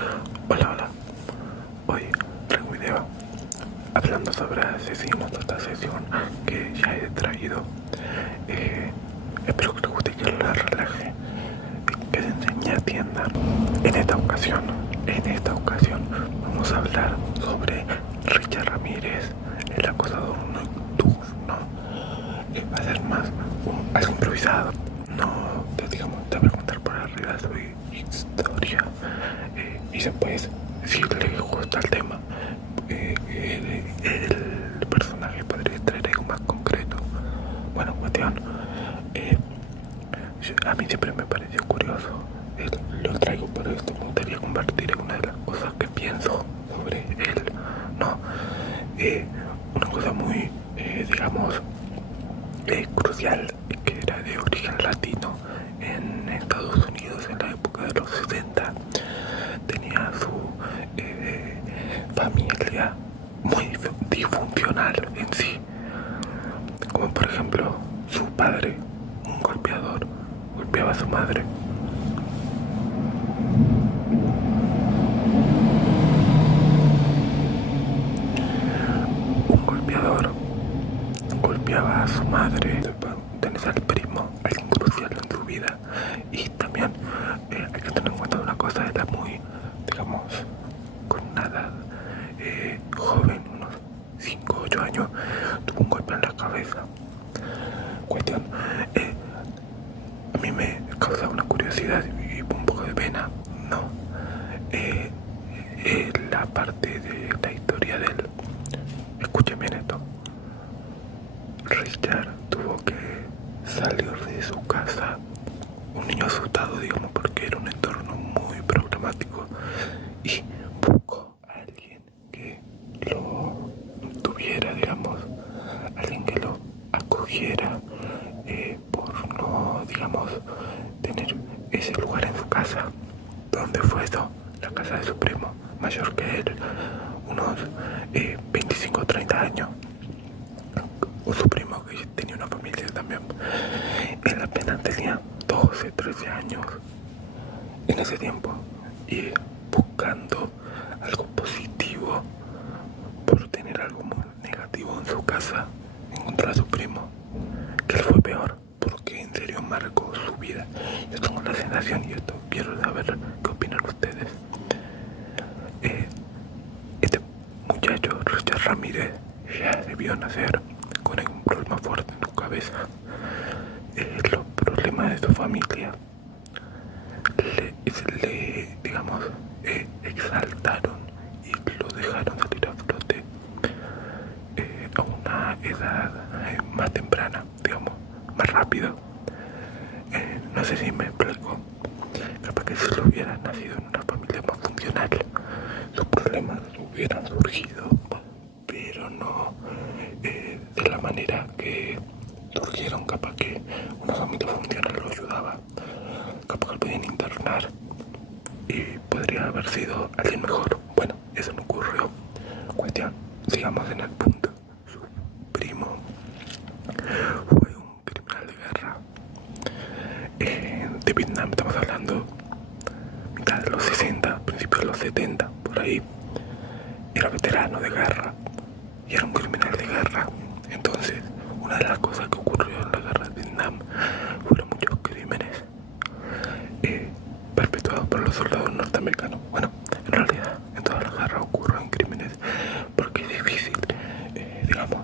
Hola, hola. Hoy traigo un video hablando sobre asesinos de esta sesión que ya he traído. Espero que te guste y que la relaje y que se enseñe a tienda. En esta ocasión vamos a hablar sobre Richard Ramírez, el acosador nocturno. Va a ser más algo improvisado. No, te voy a contar por arriba su historia. Y después, si le gusta el tema, el personaje podría traer algo más concreto. Bueno, cuestión. A mí siempre me pareció curioso. Lo traigo por esto. Me gustaría compartir una de las cosas que pienso sobre él, ¿no? Una cosa muy, digamos, crucial, que era de origen latino en Estados Unidos en la época de los 60. Tenía su familia muy disfuncional en sí, como por ejemplo su padre, un golpeador, golpeaba a su madre. Un golpeador golpeaba a su madre. Tenés al primo, alguien crucial en su vida. Y también hay que tener en cuenta una cosa, era muy, digamos, con una edad joven, unos 5 o 8 años, tuvo un golpe en la cabeza. Cuestión, a mí me causa una curiosidad y un poco de pena, ¿no? La parte de la historia de él. Escuchen bien esto. Richard tuvo que salir de su casa, un niño asustado, digamos, porque era un entorno muy problemático, y buscó a alguien que lo tuviera, digamos, alguien que lo acogiera, por no, digamos, tener ese lugar en su casa. ¿Dónde fue eso? La casa de su primo, mayor que él, unos 25 o 30 años. O su primo, que tenía una familia también. Él apenas tenía 12, 13 años en ese tiempo, y buscando algo positivo por tener algo muy negativo en su casa, encontró a su primo, que fue peor, porque en serio marcó su vida. Yo tengo la sensación, y esto quiero saber qué opinan ustedes. Este muchacho, Richard Ramírez, ya debió nacer con algún problema fuerte en su cabeza. Los problemas de su familia digamos, exaltaron y lo dejaron salir a flote a una edad más temprana, digamos, más rápido. No sé si me explico. Capaz que si lo hubiera nacido en una familia más funcional, sus problemas hubieran surgido, pero no de la manera que surgieron. Capaz que una familia funcional lo ayudaba, capaz que lo podían internar y podría haber sido alguien mejor. Bueno, eso no ocurrió. Cuestión, sigamos en el punto. Su primo fue un criminal de guerra de Vietnam. Estamos hablando mitad de los 60, principios de los 70, por ahí. Era veterano de guerra y era un criminal de guerra. Entonces, una de las cosas que ocurrió en la guerra de Vietnam fueron muchos crímenes perpetuados por los soldados norteamericanos. Bueno, en realidad en todas las guerras ocurren crímenes, porque es difícil, digamos,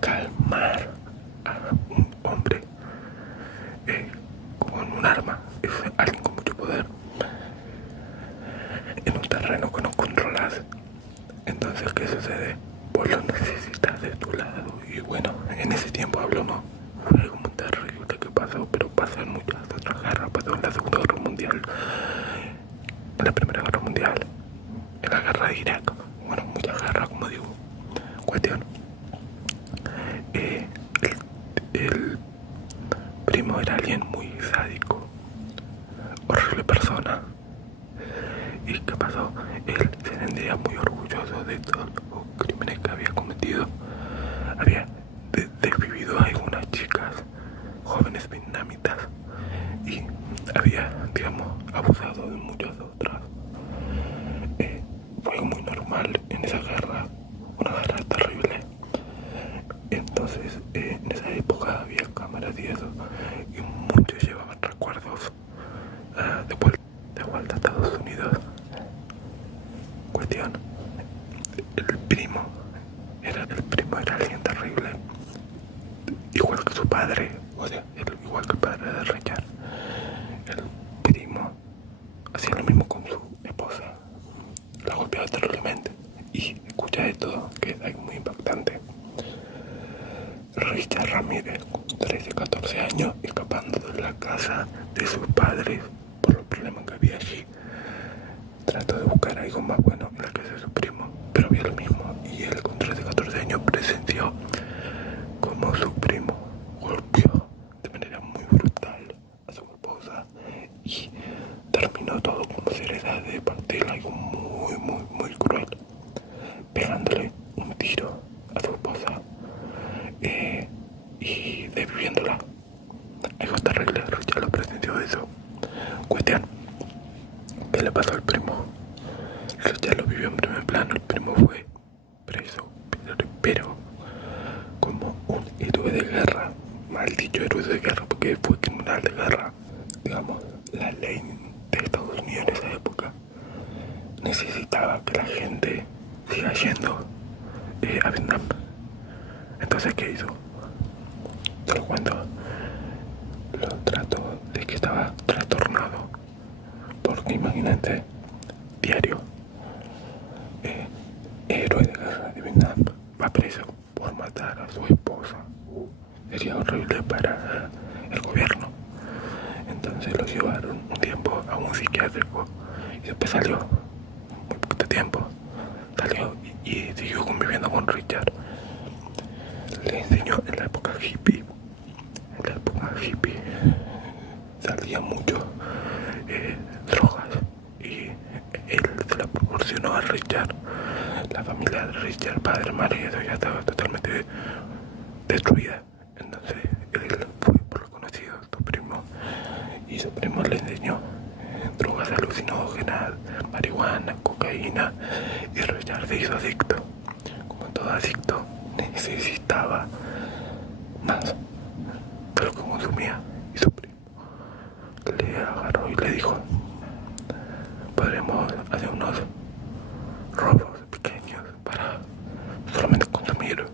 calmar a un hombre con un arma. Es alguien con mucho poder en un terreno que no controlas. Entonces, ¿qué sucede? Vos lo necesitas de tu lado. Y bueno, en ese tiempo hablo, no fue algo muy terrible que pasó, pero pasó en muchas otras guerras. Pasó en la Segunda Guerra Mundial, en la Primera Guerra Mundial, en la Guerra de Irak. Bueno, muchas guerras, como digo. Cuestión, el primo era alguien muy sádico, horrible persona. ¿Y qué pasó? Él se sentía muy orgulloso de todos los crímenes que había cometido. Había desvivido a algunas chicas jóvenes vietnamitas, y había, digamos, abusado de muchas otras. Fue muy normal en esa guerra, una guerra terrible. Entonces, en esa época había cámaras y eso, y muchos llevaban recuerdos de vuelta a Estados Unidos. Cuestión, el primo era alguien terrible, igual que su padre, o sea, igual que el padre de Richard. El primo hacía lo mismo con su esposa, la golpeaba terriblemente. Y escucha esto, que es algo muy impactante. Richard Ramírez, con 13, 14 años, escapando de la casa de sus padres por los problemas que había allí, trató de buscar algo más bueno en la casa de su primo, pero había lo mismo. Y él, con 13, 14 años, presenció como su primo golpeó de manera muy brutal a su esposa y terminó todo como cereza de partir, algo muy cruel, pegándole un tiro a su esposa y desviviéndola. Algo terrible. Ya lo presenció eso. Cuestión, ¿qué le pasó al primo? Ya lo vivió en primer plano. El primo fue preso, pero como un héroe de guerra, maldito héroe de guerra, porque fue criminal de guerra. Digamos, la ley de Estados Unidos en esa época necesitaba que la gente siga yendo a Vietnam. Entonces, ¿qué hizo? Te lo cuento. Lo trató de que estaba trastornado, porque imagínate, diario, héroe de guerra de Vietnam va preso por matar a su esposa. Sería horrible para el gobierno. Entonces lo llevaron un tiempo a un psiquiátrico y después salió, muy poquito tiempo, salió y siguió conviviendo con Richard. Le enseñó en la época hippie. En la época hippie salía mucho drogas y él se la proporcionó a Richard. La familia de Richard, padre, madre, eso ya estaba totalmente destruida. Entonces él fue por lo conocido, su primo, y su primo le enseñó drogas alucinógenas, marihuana, cocaína, y Richard se hizo adicto. Como todo adicto, necesitaba más de lo que consumía, y su primo le agarró y le dijo: podremos hacer unos robos pequeños para solamente consumir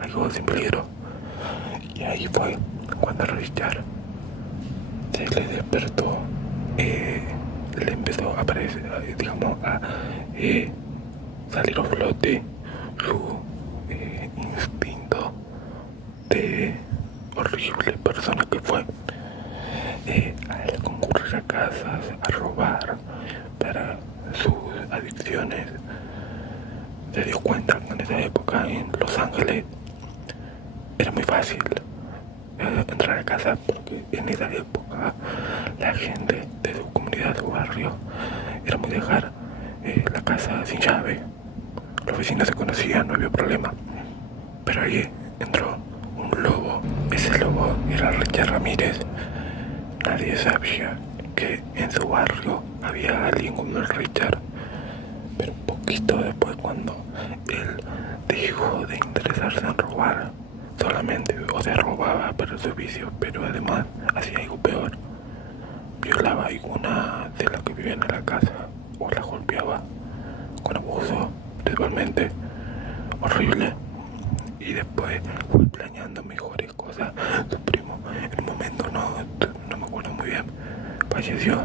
algo sin peligro. Y ahí fue cuando Richard se le despertó, le empezó a aparecer, digamos, a salir a flote su instinto de horrible persona que fue, a concurrir a casas, a robar para sus adicciones. Se dio cuenta que en esa época en Los Ángeles era muy fácil entrar a casa, porque en esa época la gente de su comunidad, de su barrio, era muy dejar la casa sin llave. Los vecinos se conocían, no había problema. Pero ahí entró un lobo. Ese lobo era Richard Ramírez. Nadie sabía que en su barrio había alguien como el Richard. Pero un poquito después, cuando él dejó de interesarse en robar solamente, o sea, robaba para su vicio, pero además hacía algo peor: violaba a alguna de las que vivían en la casa, o la golpeaba con abuso, principalmente horrible. Y después fue planeando mejores cosas. Su primo, en un momento, no me acuerdo muy bien, falleció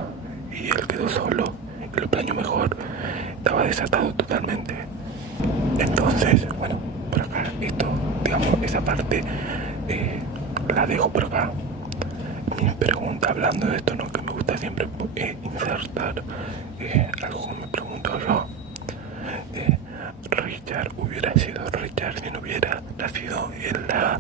y él quedó solo y lo planeó mejor. Estaba desatado totalmente. Entonces, bueno, por acá esto, digamos, esa parte la dejo por acá. Mi pregunta, hablando de esto, ¿no?, que me gusta siempre insertar algo que me pregunto yo. Richard hubiera sido Richard si no hubiera nacido en la,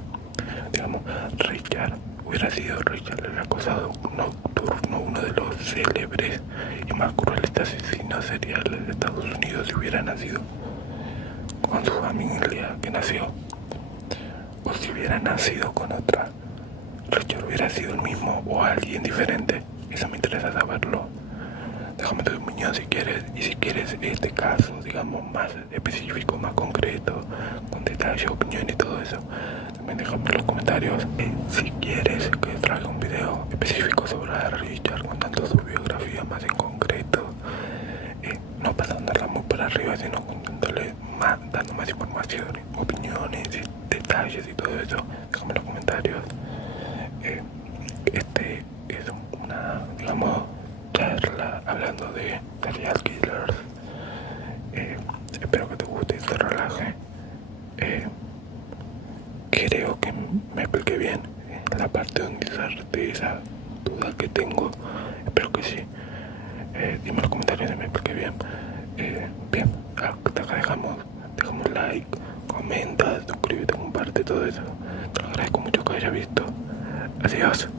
digamos, Richard hubiera sido Richard el acosado nocturno, uno de los célebres y más crueles asesinos seriales de Estados Unidos, si hubiera nacido con su familia que nació, o si hubiera nacido con otra. Richard hubiera sido el mismo o alguien diferente. Eso me interesa saberlo. Déjame tu opinión si quieres, y si quieres este caso, digamos, más específico, más concreto, con detalle, opinión y todo eso, también déjame en los comentarios. Si quieres que traiga un video específico sobre a Richard, contando su biografía más en concreto, no pasándola muy por arriba, sino contándole más, dando más información, opiniones, y detalles y todo eso, déjame en los comentarios. Este es una, digamos, charla hablando de serial killers. Espero que te guste y te relaje. Creo que me expliqué bien la parte donde de esa duda que tengo. Espero que sí. Dime en los comentarios si me expliqué bien. Bien, hasta acá dejamos like, comenta, suscríbete, comparte todo eso. Te lo agradezco mucho que haya visto. Adiós.